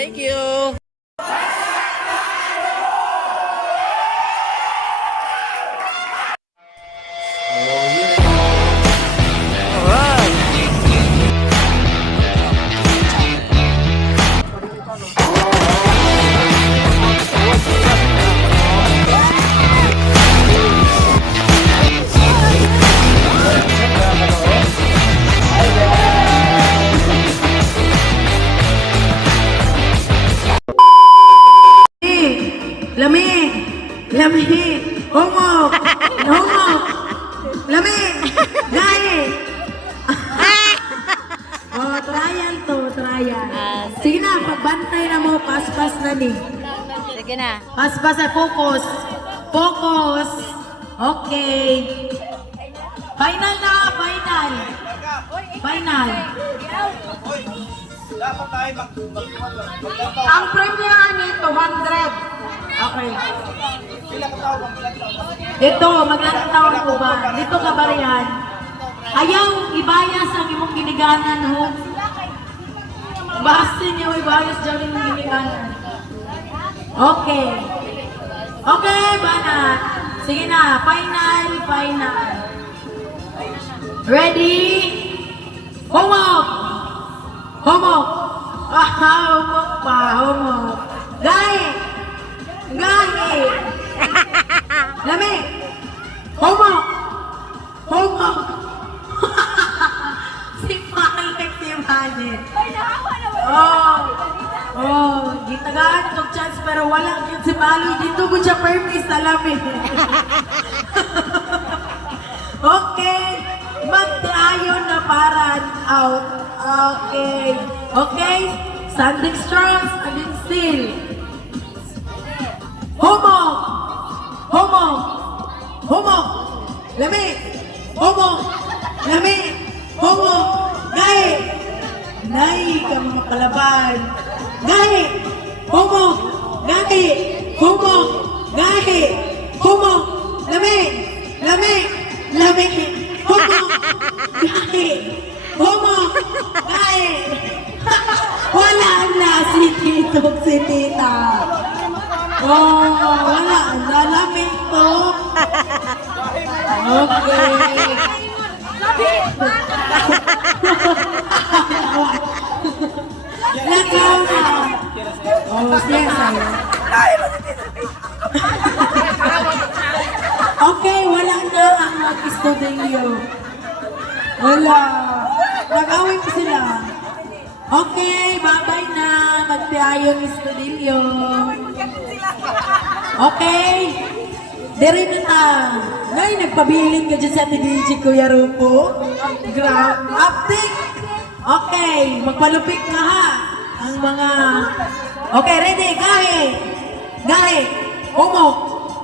Thank you. Lami, homo, lami, gaye. Oh, trial to, trial. Sige na, pagbantay na mo, paspas na ni. Sige na. Paspas na, focus. Focus. Okay. Final na, final. Final. Ang premium ni 200. Okay. Ito, maglatang taon ko ba? Dito ka ba riyan? Ayaw, ibayas ang imong giniganan, ho? Basta niyo, ibayas dyan imong giniganan. Okay. Okay, banat. Sige na, final, final. Ready? Homok! Homok! Homok pa, homok. Gahe! Gahe! Lami! Homok! Homok! Si Malik, si Malik. Oh, gitagaan itong chance pero wala yun si Malik. Dito ko siya permis sa lami. Okay. Magdayon na parang out. Okay. Okay. Standing strong, standing still. Homo! Homo! Homo! Lami! Homo! Lami! Homo! Gahe! Nay ka mga palaban! Gahe! Homo! Gahe! Homo! Gahe! Homo! Lami! Lami! Lami! Homo! Gahe! Homo! Gahe! Wala na si Tito, si Tita! Oh, wala. Lalamig to. Okay. Lagaw na. Oh, siya sa'yo. Okay, wala na ang mag-istudilyo. Wala. Nag-away ko sila. Okay, bye-bye na. Magpiayo yung istudilyo. Okay. Dere na ta. Nay, nagpabilin ka dyan sa TDG, Kuya Rupo. Uptick. Okay, magpalupik na ha. Ang mga... Okay, ready? Gahe. Gahe. Humok.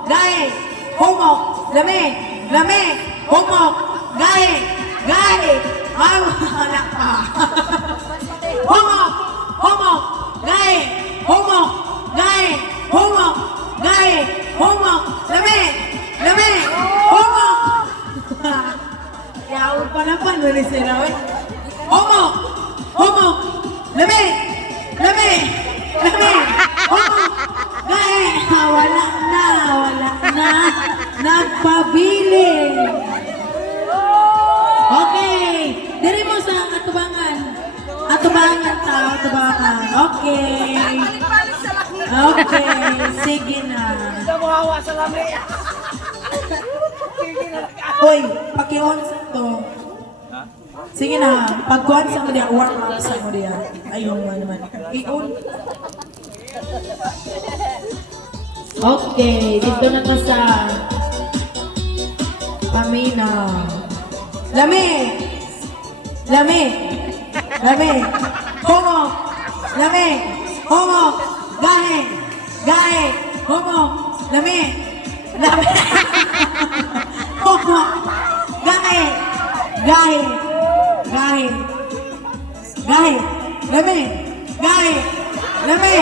Gahe. Humok. Lami. Lami. Humok. Gahe. Gahe. Ay, wala ka. Humok. Humok. Gahe. Humok. Gahe. Humok. Gahe. Humok. Lami. Lami. Humok. Yaon pa naman. Wala sila. Humok. Humok. Lami. Lami. Lami. Humok. Gahe. Wala na. Wala na. Nagpabili. Okay. Diri mo sa atubangan. Atubangan ta. Atubangan. Okay. Okay, sige na. Namuhawa sa lami. Uy, paki-on sa to. Sige na, pag-on sa mo diya, warm up sa mo diya. Ayun mo naman. I-on. Okay, dito na ka sa Pamina. Lami! Lami! Lami! Homo! Lami! Homo! Gahe! Gahe! Homo! Lami! Lami! Homo! Gahe! Gahe! Gahe! Gahe! Lami! Gahe! Lami!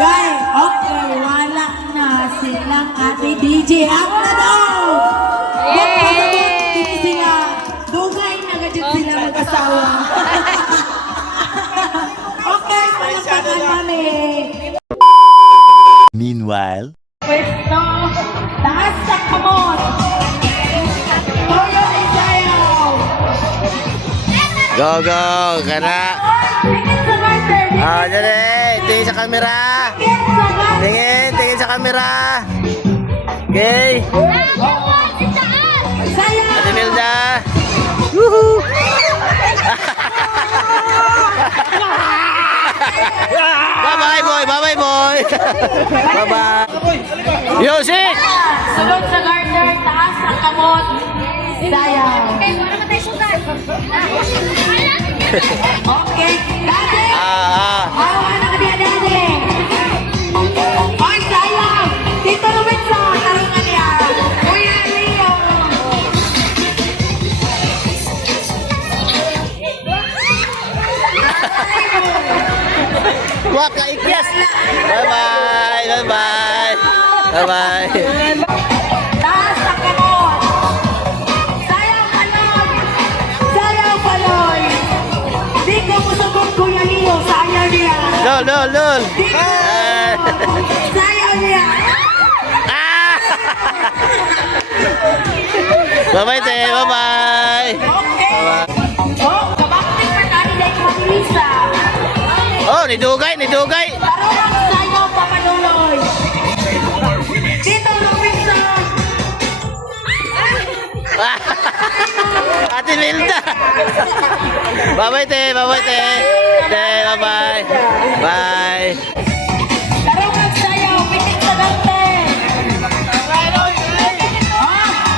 Gahe! Okay, wala na silang ate DJ. Up na daw! Pagpasabot, hindi sila. Dugay na gadyo sila mag-asawa. Okay, palakpakan namin. Meanwhile. Pwesto, taas sa kamot. Toyo Isayaw. Go, go. Kana. Tingin sa garter. Ah, dali. Tingin sa camera. Tingin sa garter. Tingin sa camera. Okay. Sayaw. Ate Milda. Bye-bye, boy. Bye-bye, boy. Bye-bye. Music. Sunod sa garter, taas sa kamot. Sayaw. Okay. Dali. Awa na ka diya, dali. Ay, sayaw. Dito naman sa tarungan niya. Kuya Leo. Wak ka ikyas. Bye-bye. Bye-bye. Bye-bye. Taas sa kamot. Sayaw paloy. Sayaw paloy. Di ko musubog Kuya Leo. Sayaw niya. Lol, lol, lol. Di ko. Sayaw niya. Ah! Bye-bye, te. Bye-bye. Okay. Oh, kabakti pa tayo dahil mag-isa. Oh, nidugay, nidugay. Tarungan sayaw papanuloy. Dito lumisa. Ate Milda. Bye-bye, te. Bye-bye, te. Te, bye-bye. Bye. Tarungan sayaw, pitik sa dante.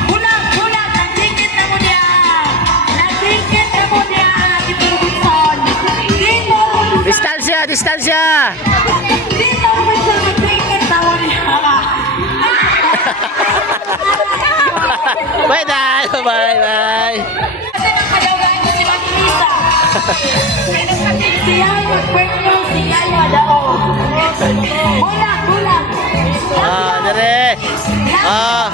Bulag, bulag, nagdikit na mo niya. Nagdikit na mo niya, Ate Wilson. Dito, Distansya, distansya. dito lumisa, nagdikit na mo niya. Bye, dad. Bye, bye. Kasi nang kalawagan ko si Mami Lisa. Si Yay magkwento, si Yay madaog. Bulag, bulag. Ah, dere. Ah.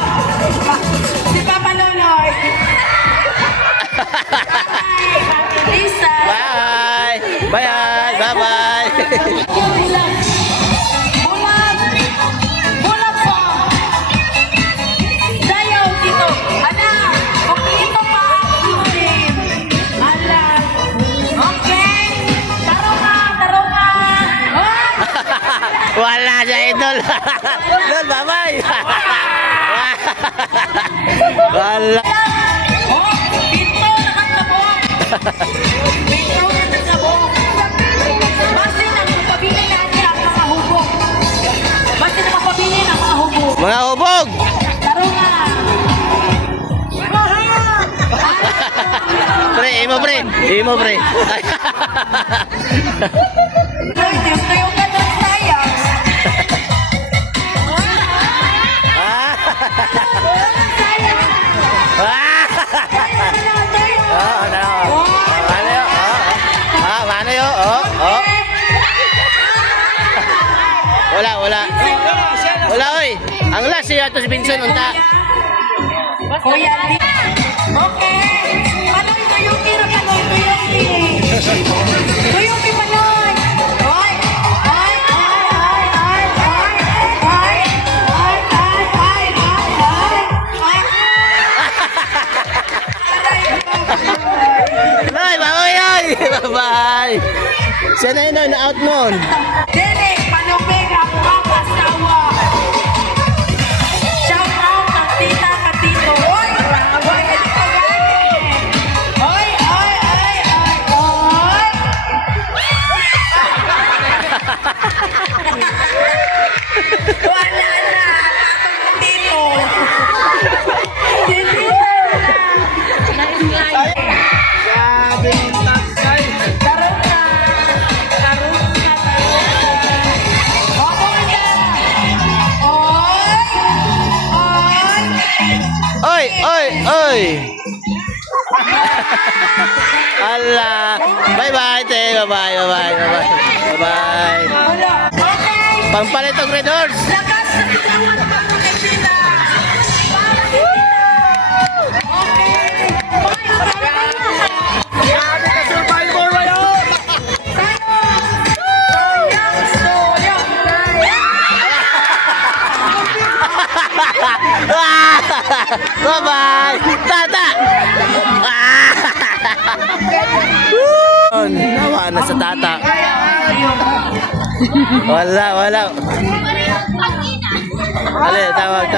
Si Papa Loloy. Mami Lisa. Bye. Bye, bye-bye. Bulag. Bulag. Bulag po. Sayaw dito. Ana, kung dito pa ang team. Ala. Okay. Tarunga. Oh! Wala siya, idol. Idol, bye-bye. Wala. Oh, pinto nakasabog. Pinto nakasabog. Basta nagpapabili natin ang mga hubog. Basta nagpapabili ang mga hubog. Mga hubog. Tarunga. Pre, imo, pre. Imo, pre. Tuyo ka doon tayo. Ah. Tayo. Ah. Tayo. Oh, ano? Ano yun? Ah, ano yun? Oh. Wala, wala. Wala, oy. Ang last siya to si Vincent, unta. Kuya Lee. Okay. Panoy, tuyuki na panoy, tuyuki. Tuyuki panoy. Oy. Ay. Bye, bye, bye. Siya na yun, na-out nun. Dili, panupig ang mga kasawa. Shout out ang tita katito. Oy, oy, oy, oy, oy. Wala na, ang tito. Si tita na. Tarong na. Oy, oy, oy. Ala. Bye-bye, te. Bye-bye, bye-bye, bye-bye. Bye-bye. Okay. Pampalit og Red Horse. Lakas sa bitawan mga kaibigan. Okay. Bye-bye! Tata! Ah! Woo! Nawa na sa tata. Wala. Ale, tawag.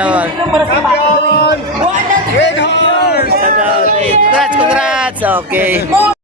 Congrats! Okay.